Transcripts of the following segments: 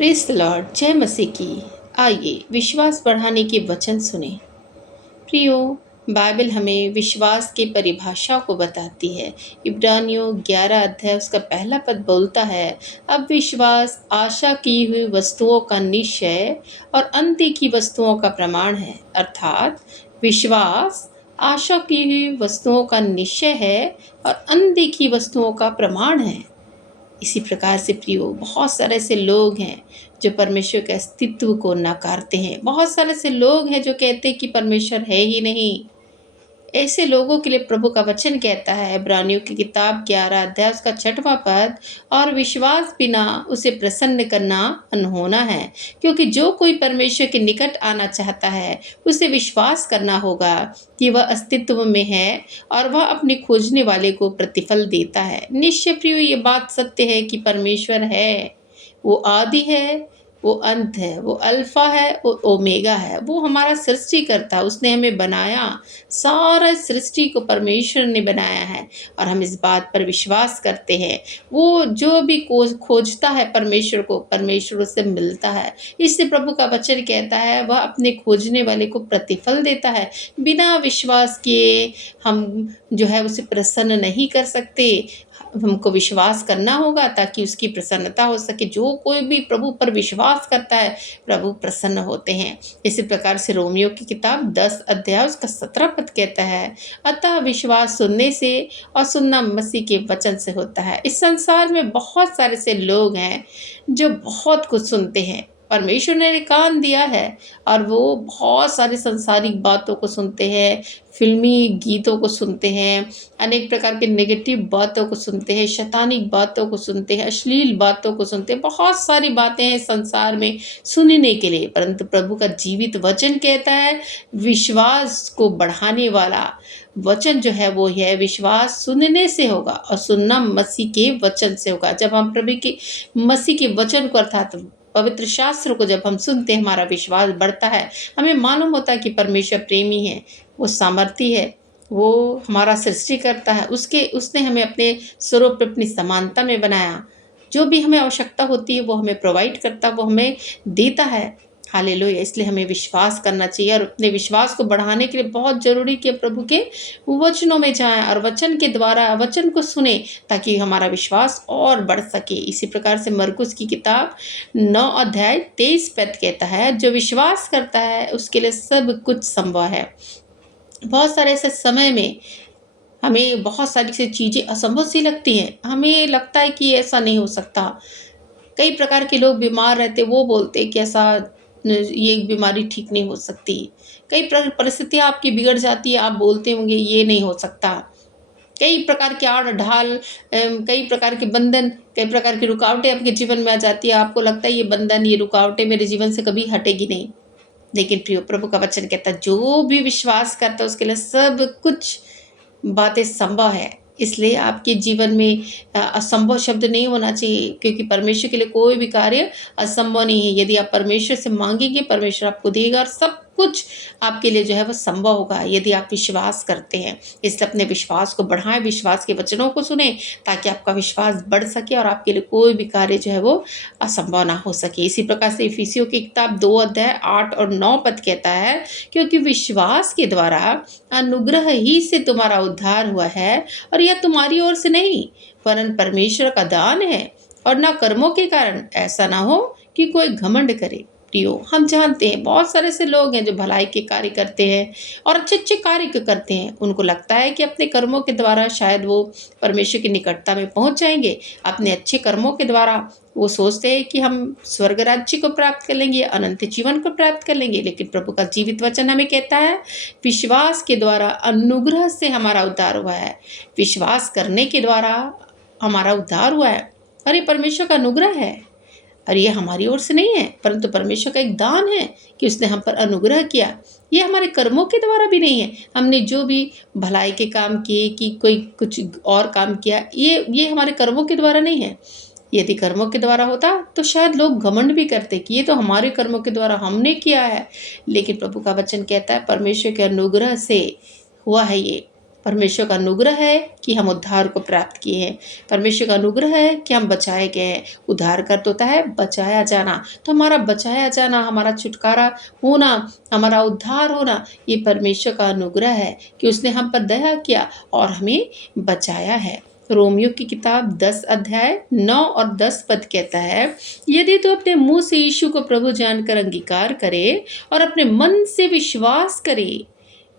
Press the Lord, जय मसीह की। आइए विश्वास बढ़ाने के वचन सुने। प्रियो, बाइबल हमें विश्वास के परिभाषा को बताती है। इब्रानियों 11 अध्याय उसका पहला पद बोलता है, अब विश्वास आशा की हुई वस्तुओं का निश्चय और अनदेखी वस्तुओं का प्रमाण है। अर्थात विश्वास आशा की हुई वस्तुओं का निश्चय है और अनदेखी वस्तुओं का प्रमाण है। इसी प्रकार से प्रियो, बहुत सारे ऐसे लोग हैं जो परमेश्वर के अस्तित्व को नकारते हैं। बहुत सारे ऐसे लोग हैं जो कहते हैं कि परमेश्वर है ही नहीं। ऐसे लोगों के लिए प्रभु का वचन कहता है, इब्रानियों की किताब 11 अध्याय उसका 6वां पद, और विश्वास बिना उसे प्रसन्न करना अनहोना है, क्योंकि जो कोई परमेश्वर के निकट आना चाहता है उसे विश्वास करना होगा कि वह अस्तित्व में है और वह अपने खोजने वाले को प्रतिफल देता है। निश्चय प्रियो, ये बात सत्य है कि परमेश्वर है। वो आदि है, वो अंत है, वो अल्फा है, वो ओमेगा है। वो हमारा सृष्टिकर्ता है, उसने हमें बनाया। सारा सृष्टि को परमेश्वर ने बनाया है और हम इस बात पर विश्वास करते हैं। वो जो भी खोजता है परमेश्वर को, परमेश्वर उससे मिलता है। इससे प्रभु का वचन कहता है, वह अपने खोजने वाले को प्रतिफल देता है। बिना विश्वास किए हम जो है उसे प्रसन्न नहीं कर सकते। हमको विश्वास करना होगा ताकि उसकी प्रसन्नता हो सके। जो कोई भी प्रभु पर विश्वास करता है, प्रभु प्रसन्न होते हैं। इसी प्रकार से रोमियो की किताब 10 अध्याय उसका 17 पद कहता है, अतः विश्वास सुनने से और सुनना मसीह के वचन से होता है। इस संसार में बहुत सारे से लोग हैं जो बहुत कुछ सुनते हैं। परमेश्वर ने कान दिया है और वो बहुत सारे सांसारिक बातों को सुनते हैं, फिल्मी गीतों को सुनते हैं, अनेक प्रकार के नेगेटिव बातों को सुनते हैं, शैतानिक बातों को सुनते हैं, अश्लील बातों को सुनते हैं। बहुत सारी बातें हैं संसार में सुनने के लिए, परंतु प्रभु का जीवित वचन कहता है, विश्वास को बढ़ाने वाला वचन जो है वो है, विश्वास सुनने से होगा और सुनना मसीह के वचन से होगा। जब हम प्रभु के मसीह के वचन को अर्थात पवित्र शास्त्र को जब हम सुनते हैं, हमारा विश्वास बढ़ता है। हमें मालूम होता है कि परमेश्वर प्रेमी है, वो सामर्थी है, वो हमारा सृष्टि करता है। उसने हमें अपने स्वरूप अपनी समानता में बनाया। जो भी हमें आवश्यकता होती है वो हमें प्रोवाइड करता, वो हमें देता है। हालेलुया। इसलिए हमें विश्वास करना चाहिए और अपने विश्वास को बढ़ाने के लिए बहुत ज़रूरी कि प्रभु के वचनों में जाएं और वचन के द्वारा वचन को सुने ताकि हमारा विश्वास और बढ़ सके। इसी प्रकार से मरकुस की किताब 9 अध्याय 23 पद कहता है, जो विश्वास करता है उसके लिए सब कुछ संभव है। बहुत सारे ऐसे समय में हमें बहुत सारी सी चीज़ें असंभव सी लगती हैं। हमें लगता है कि ऐसा नहीं हो सकता। कई प्रकार के लोग बीमार रहते, वो बोलते हैं कि ऐसा ये बीमारी ठीक नहीं हो सकती। कई परिस्थितियाँ आपकी बिगड़ जाती है, आप बोलते होंगे ये नहीं हो सकता। कई प्रकार के आड़ ढाल, कई प्रकार के बंधन, कई प्रकार की रुकावटें आपके जीवन में आ जाती है। आपको लगता है ये बंधन, ये रुकावटें मेरे जीवन से कभी हटेगी नहीं। लेकिन प्रियो, प्रभु का वचन कहता है, जो भी विश्वास करता है उसके लिए सब कुछ बातें संभव है। इसलिए आपके जीवन में असंभव शब्द नहीं होना चाहिए, क्योंकि परमेश्वर के लिए कोई भी कार्य असंभव नहीं है। यदि आप परमेश्वर से मांगेंगे, परमेश्वर आपको देगा और सब कुछ आपके लिए जो है वो संभव होगा यदि आप विश्वास करते हैं। इसलिए अपने विश्वास को बढ़ाएं, विश्वास के वचनों को सुने ताकि आपका विश्वास बढ़ सके और आपके लिए कोई भी कार्य जो है वो असंभव ना हो सके। इसी प्रकार से इफिसियों की किताब 2 अध्याय 8 और 9 पद कहता है, क्योंकि विश्वास के द्वारा अनुग्रह ही से तुम्हारा उद्धार हुआ है और यह तुम्हारी ओर से नहीं वरन परमेश्वर का दान है, और ना कर्मों के कारण, ऐसा ना हो कि कोई घमंड करे। प्रियो, हम जानते हैं बहुत सारे से लोग हैं जो भलाई के कार्य करते हैं और अच्छे अच्छे कार्य करते हैं। उनको लगता है कि अपने कर्मों के द्वारा शायद वो परमेश्वर की निकटता में पहुंच जाएंगे। अपने अच्छे कर्मों के द्वारा वो सोचते हैं कि हम स्वर्ग राज्य को प्राप्त कर लेंगे, अनंत जीवन को प्राप्त कर लेंगे। लेकिन प्रभु का जीवित वचन हमें कहता है, विश्वास के द्वारा अनुग्रह से हमारा उद्धार हुआ है। विश्वास करने के द्वारा हमारा उद्धार हुआ है और ये परमेश्वर का अनुग्रह है और ये हमारी ओर से नहीं है, परंतु परमेश्वर का एक दान है कि उसने हम पर अनुग्रह किया। ये हमारे कर्मों के द्वारा भी नहीं है। हमने जो भी भलाई के काम किए कि कोई कुछ और काम किया, ये हमारे कर्मों के द्वारा नहीं है। यदि कर्मों के द्वारा होता तो शायद लोग घमंड भी करते कि ये तो हमारे कर्मों के द्वारा हमने किया है। लेकिन प्रभु का वचन कहता है, परमेश्वर के अनुग्रह से हुआ है ये। परमेश्वर का अनुग्रह है कि हम उद्धार को प्राप्त किए हैं। परमेश्वर का अनुग्रह है कि हम बचाए गए हैं। उद्धार का अर्थ होता है बचाया जाना। तो हमारा बचाया जाना, हमारा छुटकारा होना, हमारा उद्धार होना, ये परमेश्वर का अनुग्रह है कि उसने हम पर दया किया और हमें बचाया है। रोमियो की किताब 10 अध्याय 9 और 10 पद कहता है, यदि तो अपने मुंह से यीशु को प्रभु जानकर अंगीकार करे और अपने मन से विश्वास करे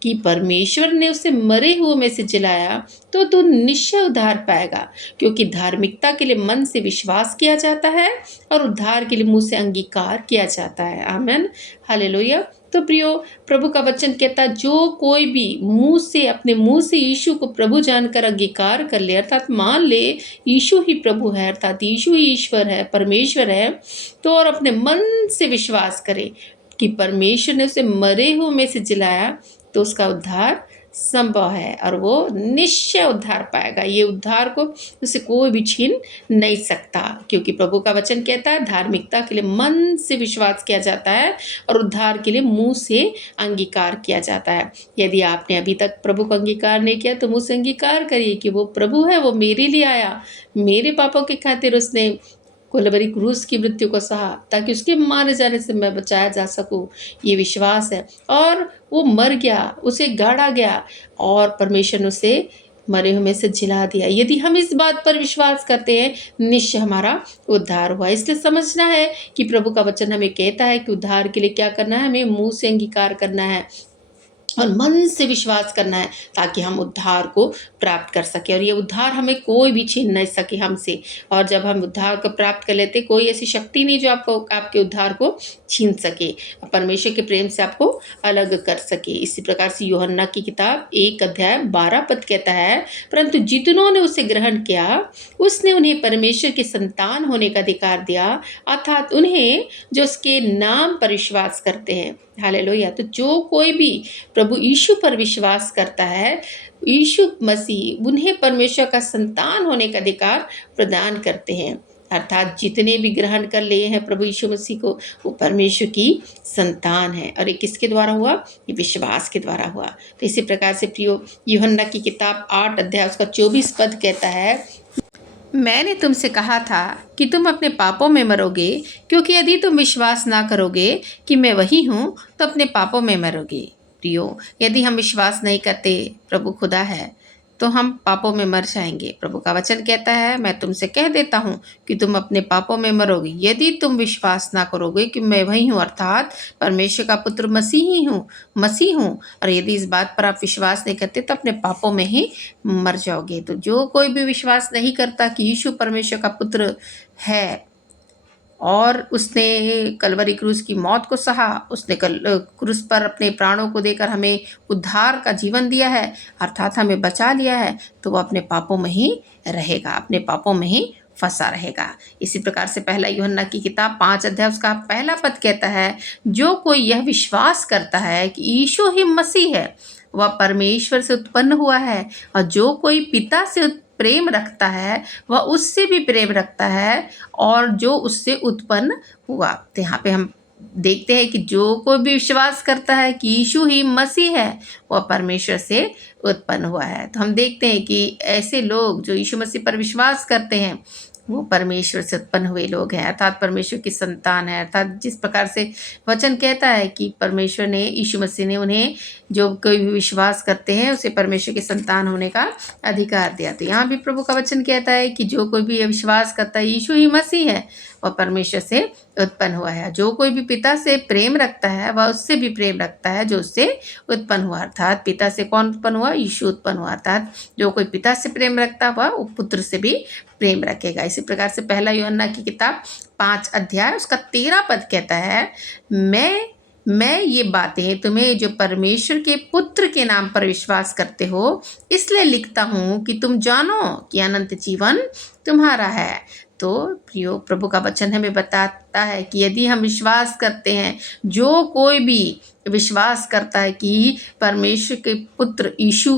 कि परमेश्वर ने उसे मरे हुए में से जिलाया, तो तू निश्चय उद्धार पाएगा, क्योंकि धार्मिकता के लिए मन से विश्वास किया जाता है और उद्धार के लिए मुंह से अंगीकार किया जाता है। आमीन, हालेलुया। तो प्रियो, प्रभु का वचन कहता है, जो कोई भी मुंह से, अपने मुंह से यीशु को प्रभु जानकर अंगीकार कर ले, अर्थात मान ले यीशु ही प्रभु है, अर्थात यीशु ही ईश्वर है, परमेश्वर है, तो और अपने मन से विश्वास करे कि परमेश्वर ने उसे मरे हुए में से जिलाया, तो उसका उद्धार संभव है और वो निश्चय उद्धार पाएगा। ये उद्धार को उसे कोई भी छीन नहीं सकता, क्योंकि प्रभु का वचन कहता है धार्मिकता के लिए मन से विश्वास किया जाता है और उद्धार के लिए मुंह से अंगीकार किया जाता है। यदि आपने अभी तक प्रभु को अंगीकार नहीं किया तो मुंह से अंगीकार करिए कि वो प्रभु है, वो मेरे लिए आया, मेरे पापों के खातिर उसने कुलवरी क्रूस की मृत्यु को सहा ताकि उसके मारे जाने से मैं बचाया जा सकूं। ये विश्वास है। और वो मर गया, उसे गाड़ा गया और परमेश्वर ने उसे मरे हुए में से जिला दिया। यदि हम इस बात पर विश्वास करते हैं, निश्चय हमारा उद्धार हुआ। इसलिए समझना है कि प्रभु का वचन हमें कहता है कि उद्धार के लिए क्या करना है, हमें मुंह से अंगीकार करना है और मन से विश्वास करना है, ताकि हम उद्धार को प्राप्त कर सके और ये उद्धार हमें कोई भी छीन नहीं सके हमसे। और जब हम उद्धार को प्राप्त कर लेते, कोई ऐसी शक्ति नहीं जो आपको, आपके उद्धार को छीन सके, परमेश्वर के प्रेम से आपको अलग कर सके। इसी प्रकार से यूहन्ना की किताब 1 अध्याय 12 पद कहता है, परंतु जितनों ने उसे ग्रहण किया, उसने उन्हें परमेश्वर के संतान होने का अधिकार दिया, अर्थात उन्हें जो उसके नाम पर विश्वास करते हैं। हालेलुया। तो जो कोई भी प्रभु यीशु पर विश्वास करता है, यीशु मसीह उन्हें परमेश्वर का संतान होने का अधिकार प्रदान करते हैं, अर्थात जितने भी ग्रहण कर लिए हैं प्रभु यीशु मसीह को, वो परमेश्वर की संतान है। और ये किसके द्वारा हुआ? ये विश्वास के द्वारा हुआ। तो इसी प्रकार से प्रियो, यूहन्ना की किताब 8 अध्याय उसका 24 पद कहता है, मैंने तुमसे कहा था कि तुम अपने पापों में मरोगे, क्योंकि यदि तुम विश्वास ना करोगे कि मैं वही हूँ तो अपने पापों में मरोगे। प्रियो, यदि हम विश्वास नहीं करते प्रभु खुदा है, तो हम पापों में मर जाएंगे। प्रभु का वचन कहता है, मैं तुमसे कह देता हूँ कि तुम अपने पापों में मरोगे, यदि तुम विश्वास ना करोगे कि मैं वही हूँ, अर्थात परमेश्वर का पुत्र मसीह हूँ। और यदि इस बात पर आप विश्वास नहीं करते तो अपने पापों में ही मर जाओगे। तो जो कोई भी विश्वास नहीं करता कि यीशु परमेश्वर का पुत्र है और उसने कलवरी क्रूस की मौत को सहा, उसने क्रूस पर अपने प्राणों को देकर हमें उद्धार का जीवन दिया है, अर्थात हमें बचा लिया है, तो वो अपने पापों में ही रहेगा, अपने पापों में ही फंसा रहेगा। इसी प्रकार से पहला यूहन्ना की किताब 5 अध्याय उसका पहला पद कहता है, जो कोई यह विश्वास करता है कि यीशु ही मसीह है, वह परमेश्वर से उत्पन्न हुआ है, और जो कोई पिता से प्रेम रखता है वह उससे भी प्रेम रखता है और जो उससे उत्पन्न हुआ। तो यहाँ पे हम देखते हैं कि जो कोई भी विश्वास करता है कि यीशु ही मसीह है, वह परमेश्वर से उत्पन्न हुआ है। तो हम देखते हैं कि ऐसे लोग जो यीशु मसीह पर विश्वास करते हैं, वो परमेश्वर से उत्पन्न हुए लोग हैं, अर्थात परमेश्वर की संतान है। अर्थात जिस प्रकार से वचन कहता है कि परमेश्वर ने, यीशु मसीह ने उन्हें, जो कोई भी विश्वास करते हैं उसे परमेश्वर की संतान होने का अधिकार दिया। तो यहाँ भी प्रभु का वचन कहता है कि जो कोई भी विश्वास करता है यीशु ही मसीह है, वह परमेश्वर से उत्पन्न हुआ है। जो कोई भी पिता से प्रेम रखता है वह उससे भी प्रेम रखता है जो उससे उत्पन्न हुआ। अर्थात पिता से कौन उत्पन्न हुआ? यीशु उत्पन्न हुआ। अर्थात जो कोई पिता से प्रेम रखता है वह पुत्र से भी प्रेम रखेगा। इसी प्रकार से पहला यूहन्ना की किताब 5 अध्याय उसका 13 पद कहता है, मैं ये बातें तुम्हें जो परमेश्वर के पुत्र के नाम पर विश्वास करते हो इसलिए लिखता हूँ कि तुम जानो कि अनंत जीवन तुम्हारा है। तो प्रियो, प्रभु का वचन हमें बताता है कि यदि हम विश्वास करते हैं, जो कोई भी विश्वास करता है कि परमेश्वर के पुत्र यीशु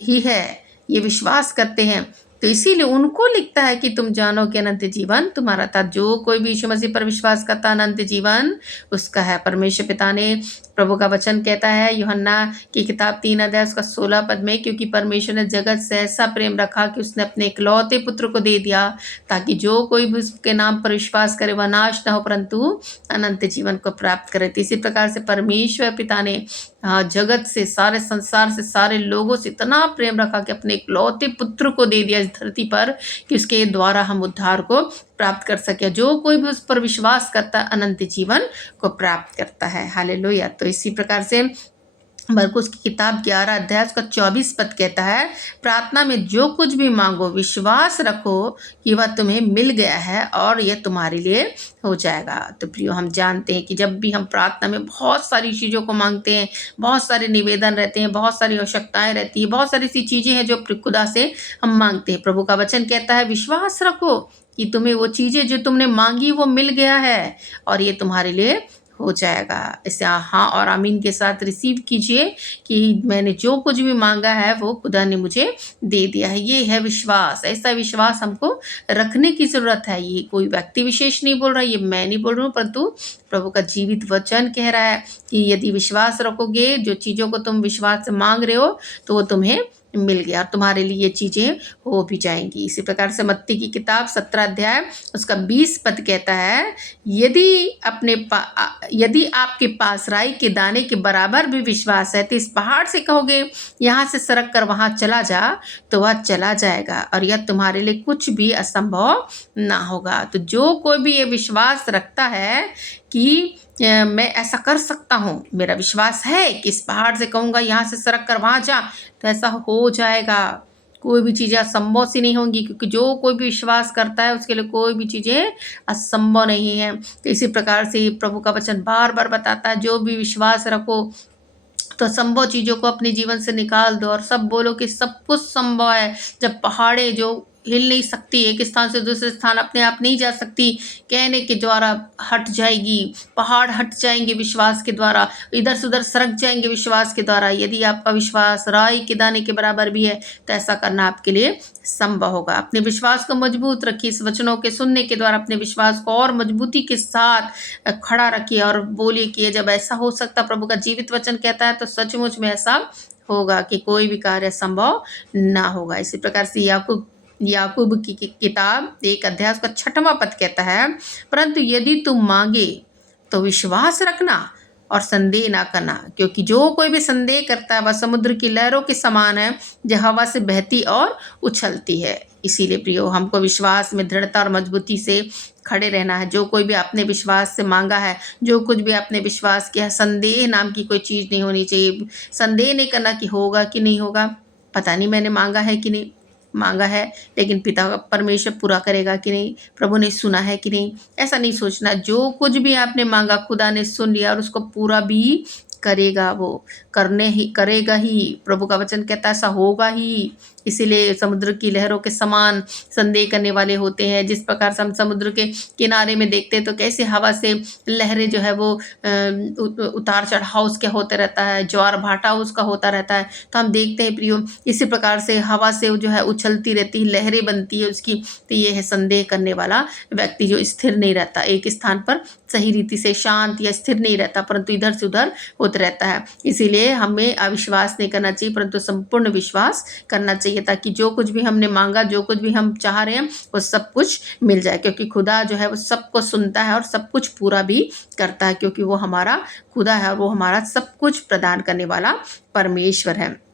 ही है, ये विश्वास करते हैं, तो इसीलिए उनको लिखता है कि तुम जानो कि अनंत जीवन तुम्हारा था। जो कोई भी यीशु मसीह पर विश्वास करता अनंत जीवन उसका है। परमेश्वर पिता ने प्रभु का वचन कहता है यूहन्ना की किताब 3 अध्याय उसका 16 पद में, क्योंकि परमेश्वर ने जगत से ऐसा प्रेम रखा कि उसने अपने इकलौते पुत्र को दे दिया, ताकि जो कोई भी उसके नाम पर विश्वास करे वह नाश न हो परंतु अनंत जीवन को प्राप्त करे। तो इसी प्रकार से परमेश्वर पिता ने जगत से, सारे संसार से, सारे लोगों से इतना प्रेम रखा कि अपने इकलौते पुत्र को दे दिया इस धरती पर, कि उसके द्वारा हम उद्धार को प्राप्त कर सके। जो कोई भी उस पर विश्वास करता है अनंत जीवन को प्राप्त करता है। हालेलुया। तो इसी प्रकार से मरकुस की किताब 11 अध्याय उसका 24 पद कहता है, प्रार्थना में जो कुछ भी मांगो विश्वास रखो कि वह तुम्हें मिल गया है और यह तुम्हारे लिए हो जाएगा। तो प्रियो, हम जानते हैं कि जब भी हम प्रार्थना में बहुत सारी चीज़ों को मांगते हैं, बहुत सारे निवेदन रहते हैं, बहुत सारी आवश्यकताएं रहती है, बहुत सारी सी चीज़ें हैं जो खुदा से हम मांगते हैं। प्रभु का वचन कहता है विश्वास रखो कि तुम्हें वो चीज़ें जो तुमने मांगी वो मिल गया है और ये तुम्हारे लिए हो जाएगा। इसे हाँ और आमीन के साथ रिसीव कीजिए कि मैंने जो कुछ भी मांगा है वो खुदा ने मुझे दे दिया है। ये है विश्वास। ऐसा विश्वास हमको रखने की ज़रूरत है। ये कोई व्यक्ति विशेष नहीं बोल रहा, ये मैं नहीं बोल रहा हूँ, परंतु प्रभु का जीवित वचन कह रहा है कि यदि विश्वास रखोगे, जो चीज़ों को तुम विश्वास से मांग रहे हो तो वो तुम्हें मिल गया और तुम्हारे लिए ये चीज़ें हो भी जाएंगी। इसी प्रकार से मत्ती की किताब 17 अध्याय उसका 20 पद कहता है, यदि आपके पास राई के दाने के बराबर भी विश्वास है तो इस पहाड़ से कहोगे यहाँ से सरक कर वहाँ चला जा तो वह चला जाएगा और यह तुम्हारे लिए कुछ भी असंभव ना होगा। तो जो कोई भी ये विश्वास रखता है कि मैं ऐसा कर सकता हूँ, मेरा विश्वास है कि इस पहाड़ से कहूँगा यहाँ से सरक कर वहाँ जा तो ऐसा हो जाएगा। कोई भी चीज़ें असंभव सी नहीं होंगी, क्योंकि जो कोई भी विश्वास करता है उसके लिए कोई भी चीज़ें असंभव नहीं है। तो इसी प्रकार से प्रभु का वचन बार बार बताता है, जो भी विश्वास रखो तो संभव चीज़ों को अपने जीवन से निकाल दो और सब बोलो कि सब कुछ संभव है। जब पहाड़ें जो हिल नहीं सकती, एक स्थान से दूसरे स्थान अपने आप नहीं जा सकती, कहने के द्वारा हट जाएगी, पहाड़ हट जाएंगे विश्वास के द्वारा, इधर से उधर सरक जाएंगे विश्वास के द्वारा। यदि आपका विश्वास राई के दाने के बराबर भी है तो ऐसा करना आपके लिए संभव होगा। अपने विश्वास को मजबूत रखिए, इस वचनों के सुनने के द्वारा अपने विश्वास को और मजबूती के साथ खड़ा रखिए और बोलिए कि जब ऐसा हो सकता, प्रभु का जीवित वचन कहता है, तो सचमुच में ऐसा होगा कि कोई भी कार्य संभव ना होगा। इसी प्रकार से याकूब की किताब 1 अध्याय उसका 6वां पद कहता है, परंतु यदि तुम मांगे तो विश्वास रखना और संदेह ना करना, क्योंकि जो कोई भी संदेह करता है वह समुद्र की लहरों के समान है जो हवा से बहती और उछलती है। इसीलिए प्रियो, हमको विश्वास में दृढ़ता और मजबूती से खड़े रहना है। जो कोई भी अपने विश्वास से मांगा है, जो कुछ भी अपने विश्वास किया, संदेह नाम की कोई चीज़ नहीं होनी चाहिए। संदेह नहीं करना कि होगा कि नहीं होगा, पता नहीं मैंने मांगा है कि नहीं मांगा है, लेकिन पिता परमेश्वर पूरा करेगा कि नहीं, प्रभु ने सुना है कि नहीं, ऐसा नहीं सोचना। जो कुछ भी आपने मांगा खुदा ने सुन लिया और उसको पूरा भी करेगा, वो करेगा ही। प्रभु का वचन कहता है ऐसा होगा ही। इसीलिए समुद्र की लहरों के समान संदेह करने वाले होते हैं। जिस प्रकार से हम समुद्र के किनारे में देखते हैं तो कैसे हवा से लहरें जो है वो उतार चढ़ाव उसके होते रहता है, ज्वार भाटा उसका होता रहता है। तो हम देखते हैं प्रियो, इसी प्रकार से हवा से जो है उछलती रहती है, लहरें बनती है उसकी। तो ये है संदेह करने वाला व्यक्ति जो स्थिर नहीं रहता, एक स्थान पर सही रीति से शांत या स्थिर नहीं रहता, परंतु इधर से उधर होता रहता है। इसीलिए हमें अविश्वास नहीं करना चाहिए, परंतु संपूर्ण विश्वास करना चाहिए, ताकि जो कुछ भी हमने मांगा, जो कुछ भी हम चाह रहे हैं वो सब कुछ मिल जाए। क्योंकि खुदा जो है वो सबको सुनता है और सब कुछ पूरा भी करता है, क्योंकि वो हमारा खुदा है और वो हमारा सब कुछ प्रदान करने वाला परमेश्वर है।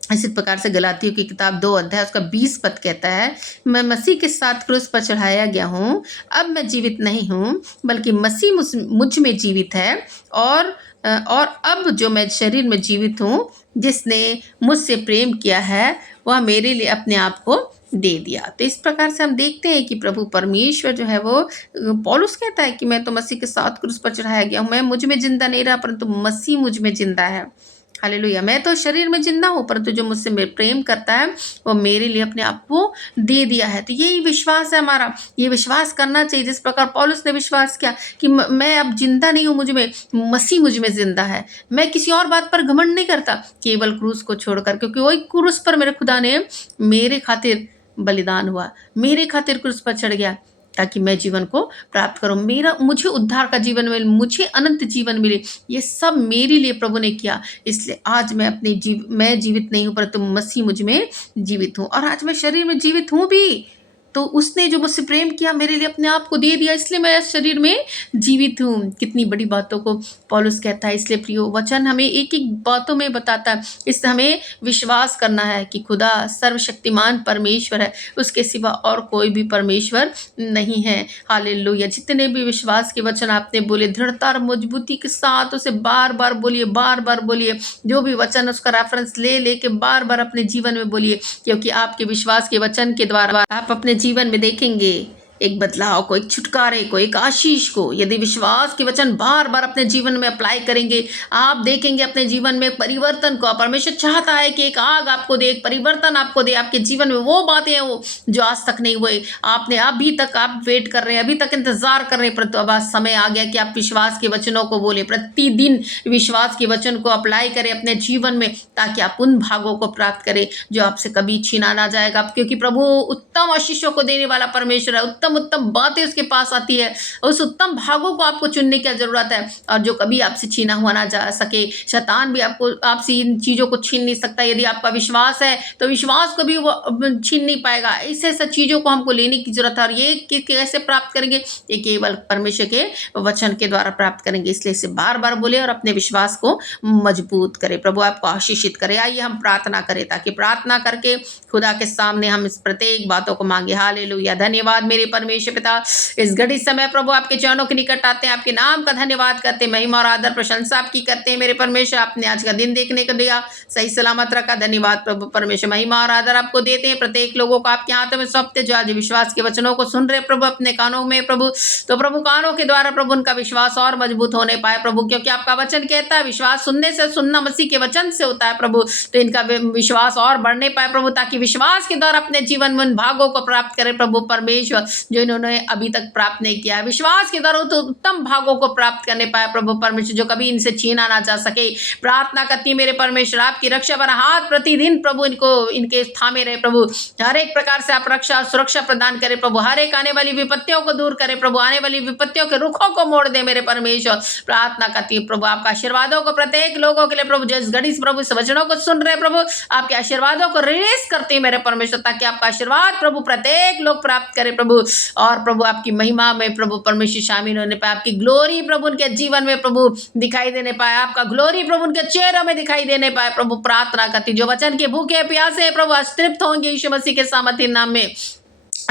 इसी प्रकार से गलातियों की किताब 2 अध्याय उसका 20 पद कहता है, मैं मसीह के साथ क्रूस पर चढ़ाया गया हूँ। अब मैं जीवित नहीं हूँ, बल्कि मसीह मुझ में जीवित है और अब जो मैं शरीर में जीवित हूँ, जिसने मुझसे प्रेम किया है वह मेरे लिए अपने आप को दे दिया। तो इस प्रकार से हम देखते हैं कि प्रभु परमेश्वर जो है वो, पौलुस कहता है कि मैं तो मसीह के साथ क्रूस पर चढ़ाया गया हूँ, मैं मुझ में जिंदा नहीं रहा, परंतु मसीह मुझ में जिंदा है। हालेलुया। मैं तो शरीर में जिंदा हूँ, परंतु जो मुझसे प्रेम करता है वो मेरे लिए अपने आप को दे दिया है। तो यही विश्वास है हमारा, ये विश्वास करना चाहिए। जिस प्रकार पौलुस ने विश्वास किया कि मैं अब जिंदा नहीं हूँ, मुझ में मसीह मुझ में जिंदा है। मैं किसी और बात पर घमंड नहीं करता, केवल क्रूस को छोड़कर, क्योंकि वही क्रूस पर मेरे खुदा ने मेरे खातिर बलिदान हुआ, मेरे खातिर क्रूस पर चढ़ गया ताकि मैं जीवन को प्राप्त करूँ। मुझे उद्धार का जीवन मिले, मुझे अनंत जीवन मिले। ये सब मेरे लिए प्रभु ने किया। इसलिए आज मैं जीवित नहीं हूँ, परंतु मसीह मुझ में जीवित हूँ, और आज मैं शरीर में जीवित हूँ भी। तो उसने जो मुझसे प्रेम किया, मेरे लिए अपने आप को दे दिया, इसलिए मैं इस शरीर में जीवित हूँ। कितनी बड़ी बातों को पौलुस कहता है। इसलिए प्रियो, वचन हमें एक-एक बातों में बताता है। इससे हमें विश्वास करना है कि खुदा सर्वशक्तिमान परमेश्वर है, उसके सिवा और कोई भी परमेश्वर नहीं है। हालेलुया। जितने भी विश्वास के वचन आपने बोले, दृढ़ता और मजबूती के साथ उसे बार-बार बोलिए, बार-बार बोलिए। जो भी वचन, उसका रेफरेंस ले के बार-बार अपने जीवन में बोलिए, क्योंकि आपके विश्वास के वचन के द्वारा आप अपने जीवन में देखेंगे एक बदलाव को, एक छुटकारे को, एक आशीष को। यदि विश्वास के वचन बार बार अपने जीवन में अप्लाई करेंगे, आप देखेंगे अपने जीवन में परिवर्तन को। परमेश्वर चाहता है कि एक आग आपको दे, एक परिवर्तन आपको दे, आपके जीवन में वो बातें हैं वो जो आज तक नहीं हुए। आपने अभी तक आप वेट कर रहे हैं, अभी तक इंतजार कर रहे हैं, परंतु अब आज समय आ गया कि आप विश्वास के वचनों को बोले। प्रतिदिन विश्वास के वचन को अप्लाई करें अपने जीवन में, ताकि आप उन भागों को प्राप्त करें जो आपसे कभी छीना ना जाएगा। क्योंकि प्रभु उत्तम आशीषों को देने वाला परमेश्वर है। उत्तम उत्तम बातें उसके पास आती है, उस उत्तम भागों को आपको चुनने की जरूरत है, और जो कभी आपसे छीना हुआ ना जा सके। शैतान भी आपसे इन चीजों को छीन नहीं सकता। यदि आपका विश्वास है तो विश्वास को भी वो छीन नहीं पाएगा। ऐसे ऐसे चीजों को हमको लेने की जरूरत है, और ये कैसे प्राप्त करेंगे? ये केवल परमेश्वर के वचन के द्वारा प्राप्त करेंगे। इसलिए इसे बार बार बोले और अपने विश्वास को मजबूत करे। प्रभु आपको आशीषित करे। आइए हम प्रार्थना करें, ताकि प्रार्थना करके खुदा के सामने हम इस प्रत्येक बातों को मांगे। हालेलुया। धन्यवाद मेरे परमेश्वर पिता, इस घड़ी समय प्रभु आपके चरणों के निकट आते हैं, आपके नाम का धन्यवाद करते हैं, महिमा और आदर प्रशंसा आपकी करते हैं। मेरे परमेश्वर, आपने आज का दिन देखने को दिया, सही सलामत रखा। धन्यवाद प्रभु परमेश्वर, महिमा और आदर आपको देते हैं। प्रत्येक लोगों को आपके हाथों में सौंपते जो आज विश्वास के वचनों को सुन रहे प्रभु अपने कानों में प्रभु, तो प्रभु कानों के द्वारा प्रभु उनका विश्वास और मजबूत होने पाए प्रभु, क्योंकि आपका वचन कहता है विश्वास सुनने से, सुनना मसीह के वचन से होता है प्रभु। तो इनका विश्वास और बढ़ने पाए प्रभु, ताकि विश्वास के द्वारा अपने जीवन में उन भागों को प्राप्त करें प्रभु परमेश्वर, जो इन्होंने अभी तक प्राप्त नहीं किया। विश्वास के द्वारा तो उत्तम भागों को प्राप्त करने पाए प्रभु परमेश्वर, जो कभी इनसे छीना ना जा सके। प्रार्थना करती है मेरे परमेश्वर, आपकी रक्षा पर हाथ प्रतिदिन प्रभु इनके थामे रहे प्रभु। हर एक प्रकार से आप रक्षा सुरक्षा प्रदान करें प्रभु। हर एक आने वाली विपत्तियों को दूर करें प्रभु, आने वाली विपत्तियों के रुखों को मोड़ दे मेरे परमेश्वर। प्रार्थना करती है प्रभु, आपका आशीर्वादों को प्रत्येक लोगों के लिए प्रभु, जो इस घड़ी से प्रभु इस वचनों को सुन रहे प्रभु, आपके आशीर्वादों को रिलीज करते हैं मेरे परमेश्वर, ताकि आपका आशीर्वाद प्रभु प्रत्येक लोग प्राप्त करें प्रभु। और प्रभु आपकी महिमा में प्रभु परमेश्वर शामिल होने पाए, आपकी ग्लोरी प्रभु उनके जीवन में प्रभु दिखाई देने पाए, आपका ग्लोरी प्रभु उनके चेहरों में दिखाई देने पाए प्रभु। प्रार्थना करती, जो वचन के भूखे प्यासे प्रभु आज तृप्त होंगे यीशु मसीह के सामर्थी नाम में।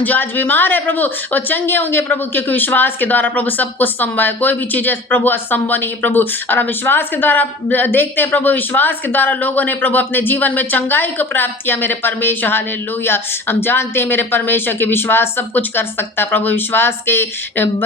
जो आज बीमार है प्रभु वो चंगे होंगे प्रभु, क्योंकि विश्वास के द्वारा प्रभु सब कुछ संभव है। कोई भी चीज प्रभु असंभव नहीं प्रभु, और हम विश्वास के द्वारा देखते हैं प्रभु, विश्वास के द्वारा लोगों ने प्रभु अपने जीवन में चंगाई को प्राप्त किया मेरे परमेश्वर। हालेलुया। हम जानते हैं मेरे परमेश्वर कि विश्वास सब कुछ कर सकता है प्रभु। विश्वास के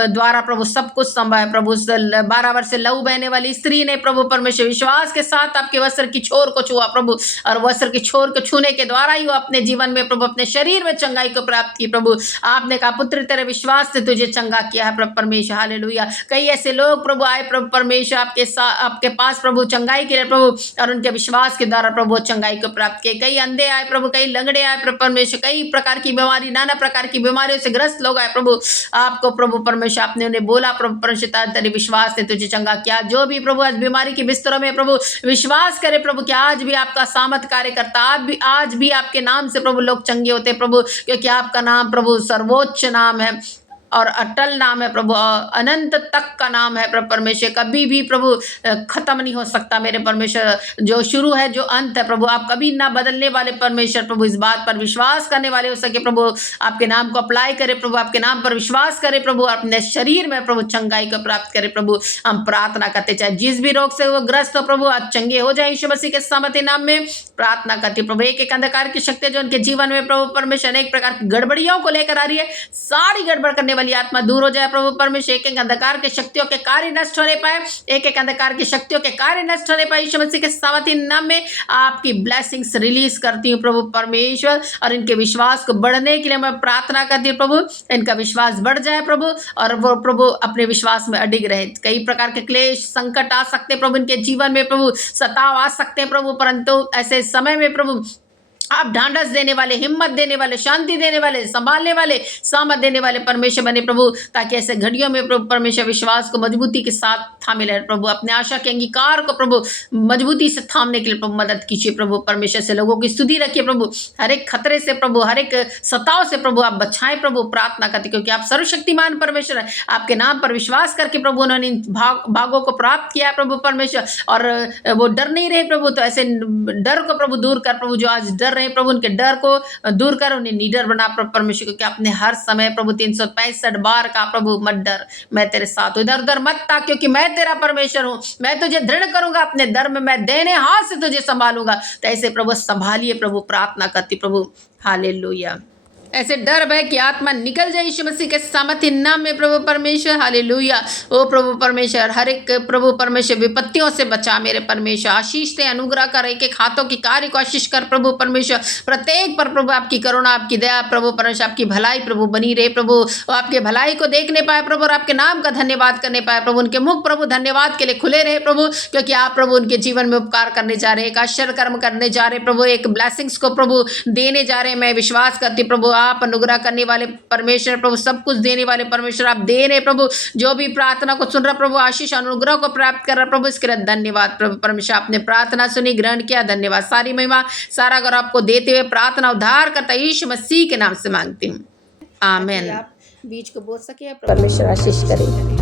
द्वारा प्रभु सब कुछ संभव है प्रभु। 12 वर्ष से लहू बहने वाली स्त्री ने प्रभु परमेश्वर विश्वास के साथ आपके वस्त्र की छोर को छुआ प्रभु, और वस्त्र की छोर को छूने के द्वारा ही वो अपने जीवन में प्रभु अपने शरीर में चंगाई को प्राप्त की प्रभु। आपने कहा पुत्र तेरे विश्वास से तुझे चंगा किया है प्रभु परमेश्वर। हालेलुया। कई ऐसे लोग प्रभु आए प्रभु परमेश्वर आपके पास प्रभु चंगाई के लिए प्रभु, और उनके विश्वास के द्वारा प्रभु चंगाई को प्राप्त किए। कई अंधे आए प्रभु, कई लंगड़े आए प्रभु परमेश्वर, कई प्रकार की बीमारी, नाना प्रकार की बीमारियों से ग्रस्त लोग आए प्रभु। आपको प्रभु परमेश्वर आपने उन्हें बोला प्रभु परमेश्वर तेरे विश्वास ने तुझे चंगा किया। जो भी प्रभु आज बीमारी की बिस्तरों में प्रभु विश्वास करे प्रभु, कि आज भी आपका सामर्थ कार्य करता, आज भी आपके नाम से प्रभु लोग चंगे होते प्रभु, क्योंकि आपका नाम प्रभु सर्वोच्च नाम है और अटल नाम है प्रभु, अनंत तक का नाम है प्रभु परमेश्वर। कभी भी प्रभु खत्म नहीं हो सकता मेरे परमेश्वर, जो शुरू है जो अंत है प्रभु, आप कभी ना बदलने वाले परमेश्वर प्रभु। इस बात पर विश्वास करने वाले हो सके प्रभु, आपके नाम को अप्लाई करे प्रभु, आपके नाम पर विश्वास करे प्रभु, अपने शरीर में प्रभु चंगाई को प्राप्त करे प्रभु। हम प्रार्थना करते, चाहे जिस भी रोग से वो ग्रस्त हो प्रभु आज चंगे हो जाए यीशु मसीह के सामर्थी नाम में। प्रार्थना करती प्रभु, एक एक अंधकार की शक्ति जो उनके जीवन में प्रभु परमेश्वर अनेक प्रकार की गड़बड़ियों को लेकर आ रही है, सारी गड़बड़ करने वाली आत्मा दूर हो जाए प्रभु परमेश्वर। एक एक अंधकार के शक्तियों के कार्य नष्ट होने पाए, एक एक अंधकार की शक्तियों के कार्य नष्ट होने पाए यीशु मसीह के सामर्थी नाम में। आपकी ब्लेसिंग्स रिलीज करती हूँ प्रभु परमेश्वर, और इनके विश्वास को बढ़ने के लिए मैं प्रार्थना करती हूँ प्रभु, इनका विश्वास बढ़ जाए प्रभु, और वो प्रभु अपने विश्वास में अडिग रहे। कई प्रकार के क्लेश संकट आ सकते प्रभु इनके जीवन में प्रभु, सताव आ सकते हैं प्रभु, परंतु ऐसे समय में प्रभु आप ढांढस देने वाले, हिम्मत देने वाले, शांति देने वाले, संभालने वाले, सामर्थ देने वाले परमेश्वर बने प्रभु, ताकि ऐसे घड़ियों में प्रभु परमेश्वर विश्वास को मजबूती के साथ थामे रहे प्रभु। अपने आशा के अंगीकार को प्रभु मजबूती से थामने के लिए प्रभु मदद कीजिए प्रभु। परमेश्वर से लोगों की स्तुति रखिए प्रभु, हर एक खतरे से प्रभु, हर एक सताव से प्रभु आप बचाएं प्रभु। प्रार्थना करते क्योंकि आप सर्वशक्तिमान परमेश्वर है। आपके नाम पर विश्वास करके प्रभु उन्होंने इन भागों को प्राप्त किया प्रभु परमेश्वर, और वो डर नहीं रहे प्रभु। तो ऐसे डर को प्रभु दूर कर प्रभु, जो आज डर रहे प्रभु उनके डर को दूर कर, उन्हें निडर बना प्रभु परमेश्वर, क्योंकि अपने हर समय प्रभु 365 बार का प्रभु मत डर, मैं तेरे साथ हूं, इधर उधर मत ताक, क्योंकि मैं तेरा परमेश्वर हूं। मैं तुझे दृढ़ करूंगा अपने दर में, मैं देने हाथ से तुझे संभालूंगा। तो ऐसे प्रभु संभालिए प्रभु, प्रार्थना करती प्रभु। हालेलुया। ऐसे डर भय की आत्मा निकल जाए यीशु मसीह के सामर्थ्य नाम में प्रभु परमेश्वर। हालेलुया। ओ प्रभु परमेश्वर, हर एक प्रभु परमेश्वर विपत्तियों से बचा मेरे परमेश्वर। आशीष से अनुग्रह कर, एक एक हाथों की कार्य को आशीष कर प्रभु परमेश्वर। प्रत्येक पर प्रभु आपकी करुणा, आपकी दया प्रभु परमेश्वर, आपकी भलाई प्रभु बनी रहे प्रभु। वो आपके भलाई को देखने पाए प्रभु, और आपके नाम का धन्यवाद करने पाए प्रभु। उनके मुख प्रभु धन्यवाद के लिए खुले रहे प्रभु, क्योंकि आप प्रभु उनके जीवन में उपकार करने जा रहे, एक आश्चर्य कर्म करने जा रहे प्रभु, एक ब्लेसिंग्स को प्रभु देने जा रहे। मैं विश्वास करती प्रभु, आप अनुग्रह करने वाले परमेश्वर प्रभु, सब कुछ देने वाले परमेश्वर आप दे रहे प्रभु। जो भी प्रार्थना को सुन रहा प्रभु, आशीष अनुग्रह को प्राप्त कर रहा प्रभु, इसके लिए धन्यवाद प्रभु परमेश्वर। आपने प्रार्थना सुनी, ग्रहण किया, धन्यवाद। सारी महिमा सारा गौरव आपको देते हुए प्रार्थना उद्धार करता यीशु मसीह के नाम से मांगती हूँ, आमीन। आप बीज को बो सके, परमेश्वर आशीष करे।